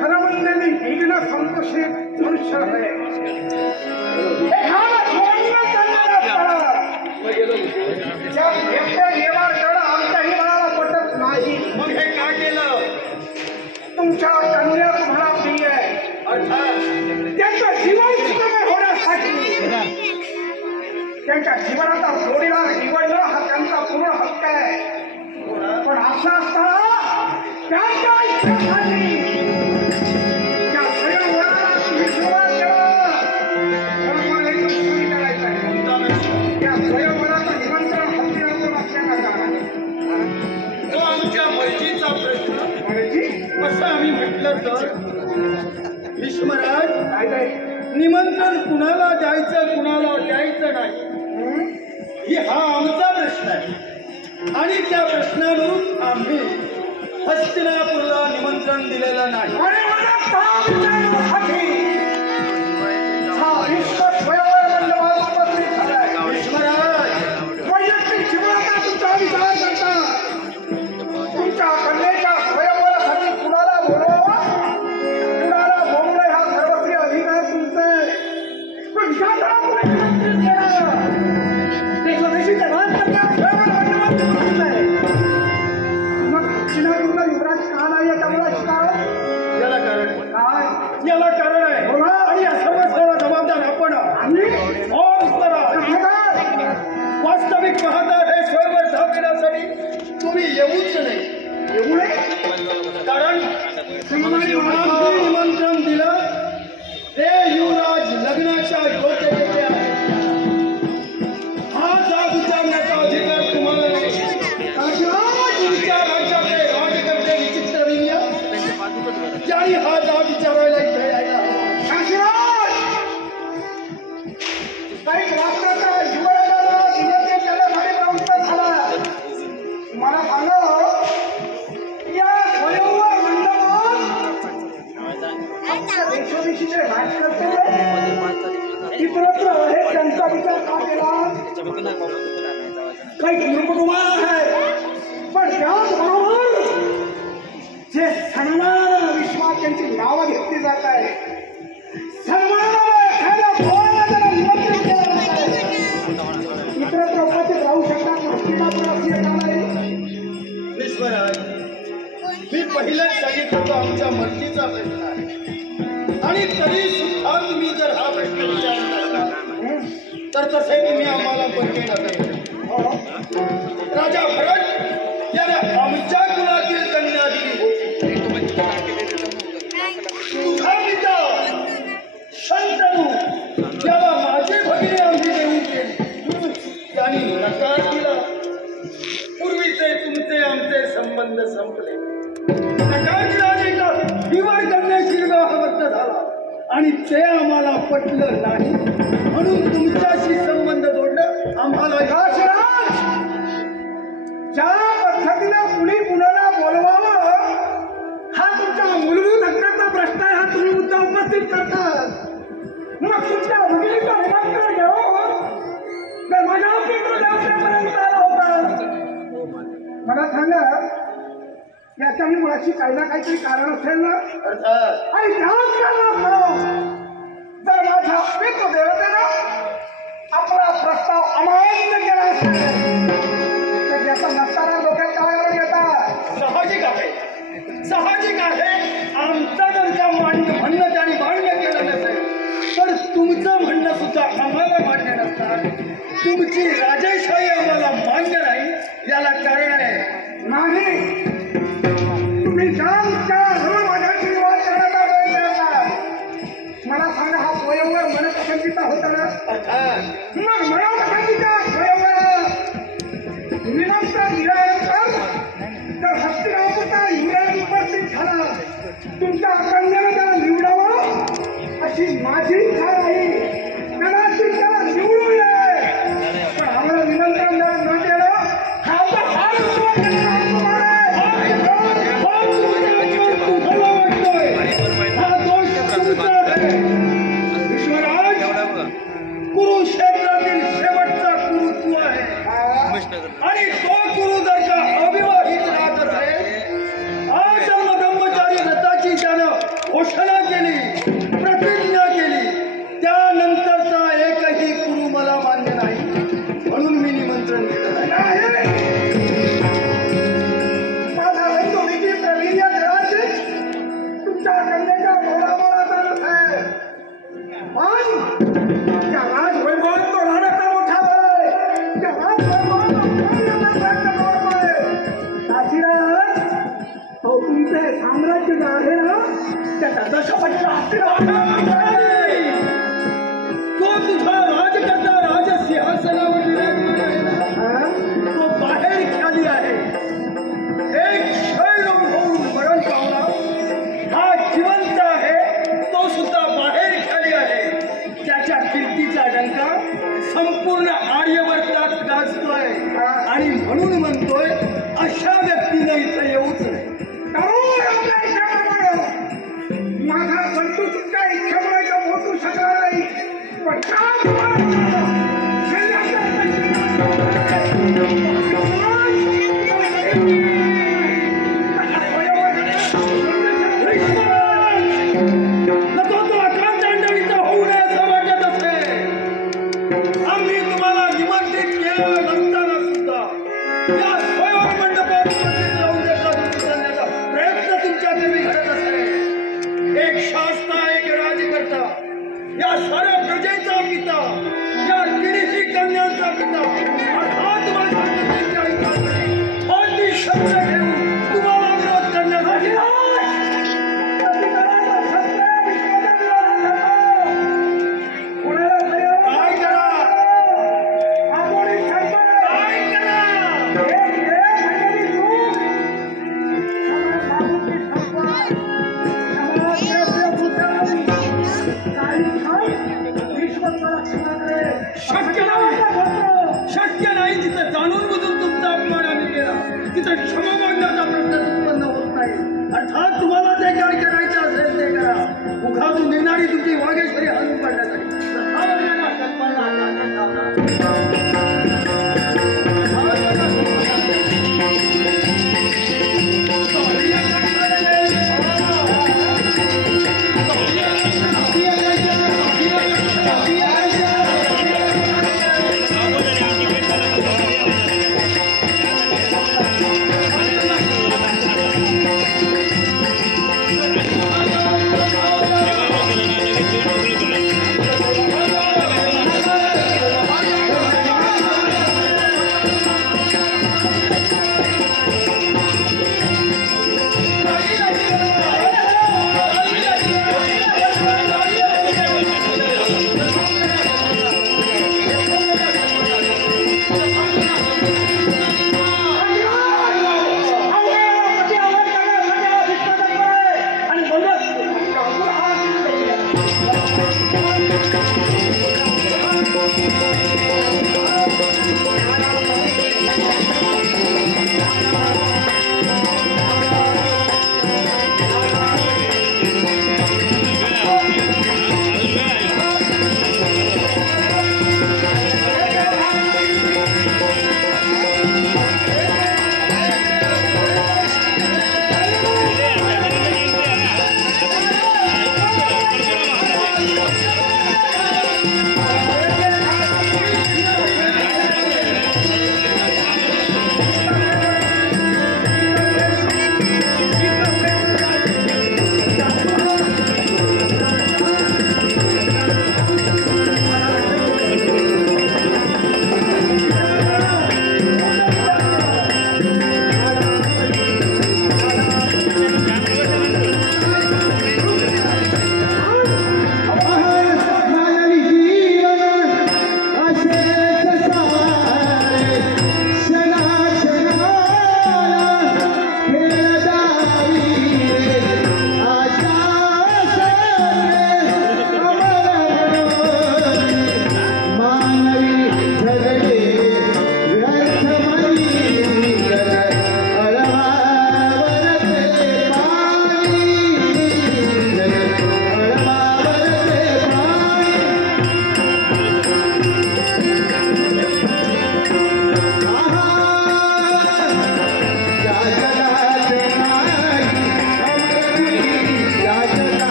खरं म्हणजे मी विघ्न संतोषित मनुष्य आहे. आमच्याही मनाला पटत नाही. मग हे का केलं? तुमच्या कन्या तुम्हाला प्रिय आहे. त्यांचं जीवन सुखमय होण्यासाठी त्यांच्या जीवनाचा जोडीदार निवडणं हा त्यांचा पूर्ण हक्क आहे. पण असं असताना त्यांच्या इच्छेसाठी त्या स्वयंवराला तुम्ही सुरुवात करा. मला एकदम सुरू करायचं आहे. त्या स्वयंवराचं निमंत्रण हत्तीरातून असल्यानं तो आमच्या मर्जीचा प्रश्न. मर्जी असं आम्ही म्हटलं तर भीष्मराज, काय निमंत्रण कुणाला द्यायचं कुणाला द्यायचं नाही हा आमचा प्रश्न आहे. आणि त्या प्रश्नावरून आम्ही हस्तिनापूरला निमंत्रण दिलेलं नाही. आणि मला का विचारण्यासाठी हा विश्व स्वयंवर म्हणजे उपस्थित झालाय. भीष्मराज, वैयक्तिक जीवनाचा तुमचा विचार करता तुमच्या कन्येच्या स्वयंवरासाठी कुणाला बोलवावं कुणाला बोलू नये हा सर्वस्वी अधिकार तुमचा आहे. पण ज्याला तुम्ही निमंत्रित केलं देशोदेशीच्या राजकन्या स्वयंवर म्हणजे आहे. मग हस्तिनापूरला युवराज का नाही याच्यामुळे शिकावं याला कारण काय याला कारण आहे. बोला. आणि या सर्वस्वाला जबाबदार आपण आम्ही हो भीष्मराज. वास्तविक पाहता हे स्वयंवर धावण्यासाठी तुम्ही येऊच नाही. एवढे कारण श्रीमानी महाराज निमंत्रण दिलं ते युवराज लग्नाच्या योग्यतेचे आहे. हा जाब विचारण्याचा अधिकार तुम्हाला नाही. तुमच्या राज्याचे राजकर्ते विचित्रवीर्य ज्यांनी हा जाब विचारायला इथे यायला हवा. काही राष्ट्राच्या युवराजाला दिलेले त्याच्यासाठी प्रवृत्त झाला. मला सांगा या स्वयंवर मंडपात आमच्या देशोदेशीचे राजकर्ते इतरत्र आहेत त्यांचा विचार का केला. काही पूर्वकुमार आहे पण त्याचबरोबर जे सन्मानानं विश्वात त्यांची नावं घेतली जात आहे. सन्मानानं एखाद्या पोराला त्याला निमंत्रित केलं जात आहे. इतरत्र उपस्थित राहू शकतात हस्तिनापूर अशी एक नाही. भीष्मराज, मी पहिलेच सांगितलं होतं आमच्या मर्जीचा प्रश्न आहे. आणि तरी सुद्धा तुम्ही जर हा प्रश्न विचारला तर तसे तुम्ही आम्हाला पटके नका. राजा भरत याने आमच्या कुलातील कन्या दिली होती. तुझा पिता शंतनू याला माझे भगिनी आम्ही देऊन केली. त्यांनी नकार दिला. पूर्वीचे तुमचे आमचे संबंध संपले. नकार दिल्याने का विवाह करण्याची विवाहबद्ध झाला आणि ते आम्हाला पटलं नाही म्हणून तुमच्याशी संबंध जोडणं आम्हाला राजराज, ज्या पद्धतीनं कुणी कुणाला बोलवावं हा तुमच्या मूलभूत हक्काचा प्रश्न आहे. हा तुम्ही मुद्दा उपस्थित करतात. मग तुमच्या भगिनीचं निमंत्रण घ्यावं तर माझ्या पर्यंत आला होता. मला सांगा याच्याही मुळाशी काही ना काहीतरी कारण असेल ना. आणि त्याच कारणास्तव जर माझ्या पितृ देवतेनं आपला प्रस्ताव अमान्य केला असेल तर याचा नसताना डोक्यात तळावर येतात. साहजिक आहे. आमचं जर का म्हणणं त्यांनी मान्य केलं नसेल तर तुमचं म्हणणं सुद्धा आम्हाला मान्य नसणार. तुमची राजेशाही आम्हाला मान्य नाही. याला कारण आहे नाही तुम्ही जामच्या धरून माझ्याशी विवाद करण्याचा प्रयत्न करता. मला सांगा हा स्वयंवर मनपसंतीचा होता ना. मग मनपसंतीच्या स्वयंवरात निमंत्रण दिल्यानंतर जर हस्तिनापूरचा युवराज उपस्थित झाला तुमच्या कन्यानं त्याला निवडावं अशी माझी इच्छा नाही. कदाचित त्याला निवडू नये पण आम्हाला निमंत्रण न देणं हा आमचा फार मोठा अपमान आहे. हा दोष तुमचा आहे. विश्वराज, कुरुक्षेत्रातील शेवटचा कुरु तू आहे. आणि तो कुरु जर का अविवाहित राहत असेल आज अहो तुमचे साम्राज्य जे आहे ना त्याचा दशपटीला नाही. तो तुझा राजकर्ता राजसिंहासनावर विराजमान आहे ना, तो बाहेर खाली आहे. एक क्षय होऊन मरण पावला, हा जिवंत आहे, तो सुद्धा बाहेर खाली आहे. त्याच्या कीर्तीचा डंका संपूर्ण आर्यवर्तात गाजतोय आणि म्हणून म्हणतोय अशा व्यक्तीने इथं येऊच नाही. माझा बंधू तुमच्या इच्छेमुळे तो पोहोचू शकला नाही पण नको तो आकांतांडवीचा होऊ नये असं वाटत असेल. आम्ही तुम्हाला निमंत्रित केलं नसताना सुद्धा या स्वयंवर मंडपात उपस्थित राहून देतात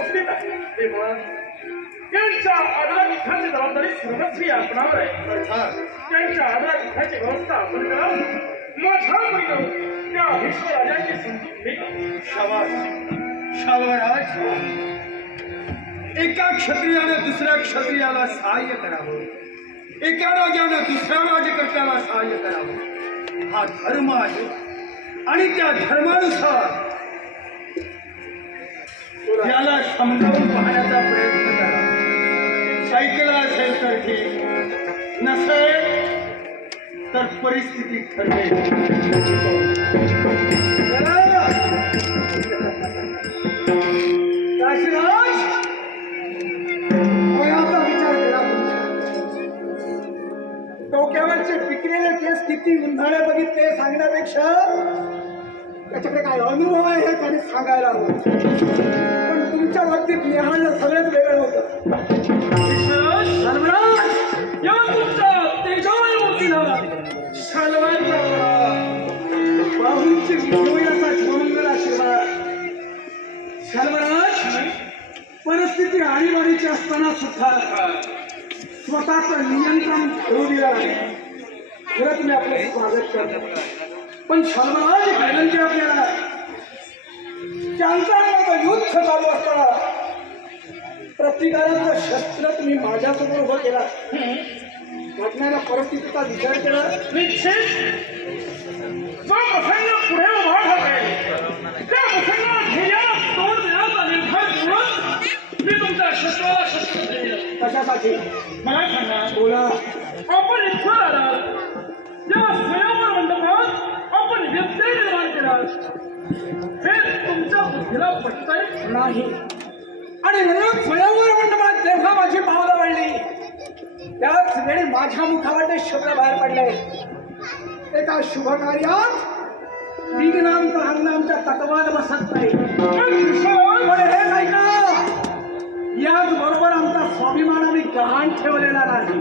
उपस्थित आहे तेव्हा त्यांच्या आदरातिथ्याची जबाबदारी सर्वस्वी आपणावर आहे. अर्थात त्यांच्या आदरातिथ्याची व्यवस्था आपण करा. माझ्या परीनं त्या भीष्म राजांची समजूत घे. शाबास शाबाराज. एका क्षत्रियाने दुसऱ्या क्षत्रियाला सहाय्य करावं, एका राजाने दुसऱ्या राज्यकर्त्याला सहाय्य करावं, हा धर्म आहे. आणि त्या धर्मानुसार त्याला समजावून पाहण्याचा प्रयत्न करा. ऐकलं असेल तर ठीक, नसेल तर परिस्थिती ठरवेल. काशीराज, वयाचा विचार केला. डोक्यावरचे पिकलेले केस किती उन्हाळे बघितले सांगण्यापेक्षा त्याच्याकडे काय अनुभव आहे हे त्यांनी सांगायला हवं. पण तुमच्या बाबतीत निहाळलं सगळ्यात वेगळं होतं. या तुमच्या तेजोमय मूर्तीला बाहूंची विजयाचा मंगल आशीर्वाद. शर्वराज, परिस्थिती आणीबाणीची असताना सुद्धा स्वतःचं नियंत्रण ठेवू दिलं नाही. खरं तुम्ही आपलं स्वागत करता. पण शर्वराज, एक विनंती आपल्याला, त्यांचं युद्ध चालू असताना प्रतिकाराचं शस्त्र तुम्ही माझ्यासमोर उभं केला. घटनेला परिस्थितीचा विचार केला. जो प्रसंग पुढे उभा आहे त्या प्रसंगाला ध्येयाला तोंड देण्याचा निर्धार करून मी तुमच्या शस्त्राला शस्त्र दिले. कशासाठी मला सांगा. बोला. आपण इथं आलात तेव्हा स्वयंवर मंडपात आपण व्यत्यय निर्माण केला. हे तुमच्या बुद्धीला पटतंय नाही. आणि म्हणून स्वयंवर मंडपात तेव्हा माझी पावलं वाढली, त्याच वेळी माझ्या मुखावर शब्द बाहेर पडले. एका शुभ कार्यात विघ्नांचा हंगामचा तत्वाद बसत नाही. हेच ऐका, याच बरोबर आमचा स्वाभिमान आम्ही गहाण ठेवलेला नाही.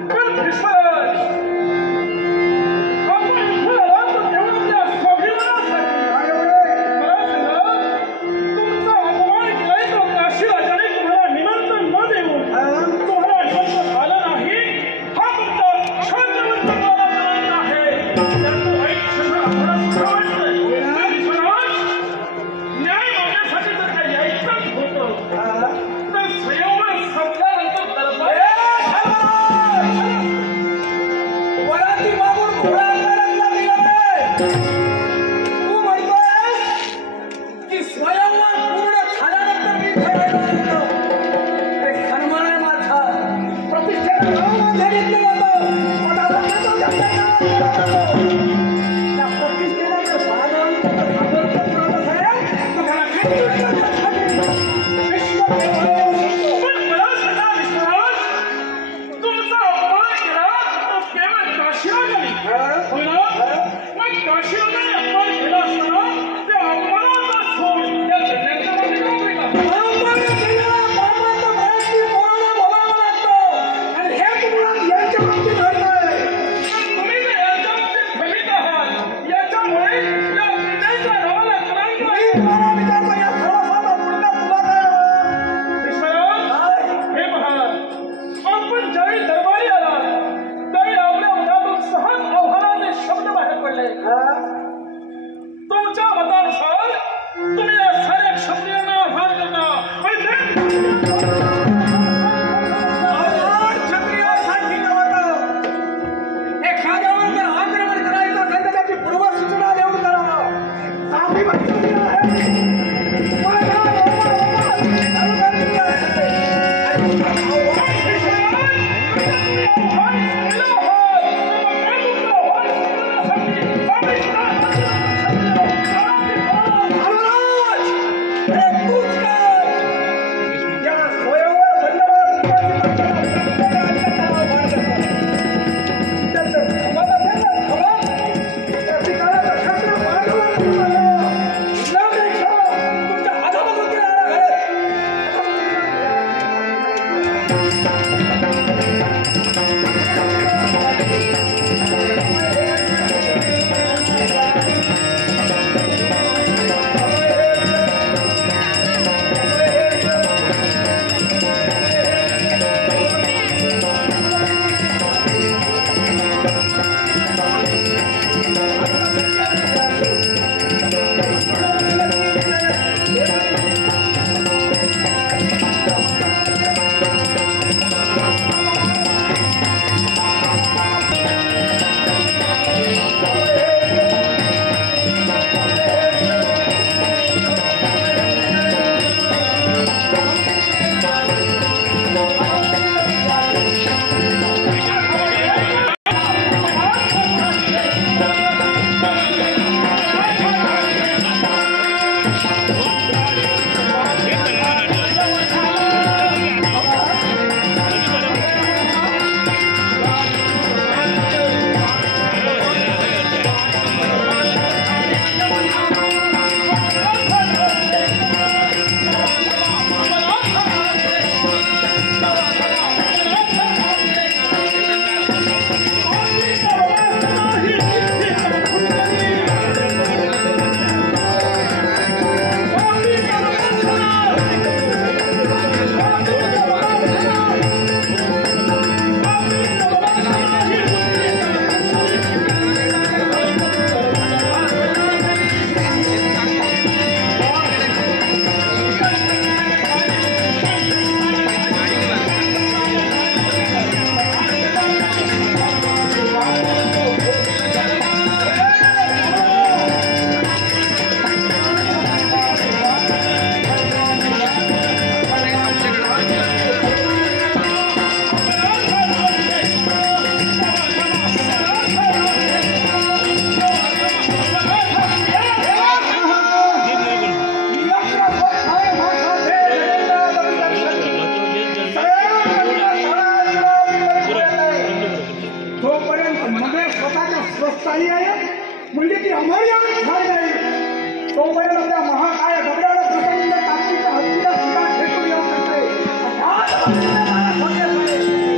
ती अमर्याद झाली नाही तोपर्यंत त्या महाकाय गबड्याला प्रचंड ताकदीच्या हत्तीला सुद्धा ठेकून येऊ शकते. अफाट भक्तीने मला सोडण्यात आले.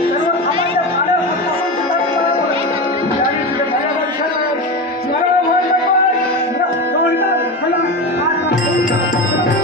सर्व सामान्य प्राण्यापासून सुद्धा तुला त्याने तुझे मर्यादा विसरलं. स्मरण होय नको. तो म्हणतात, चला, आज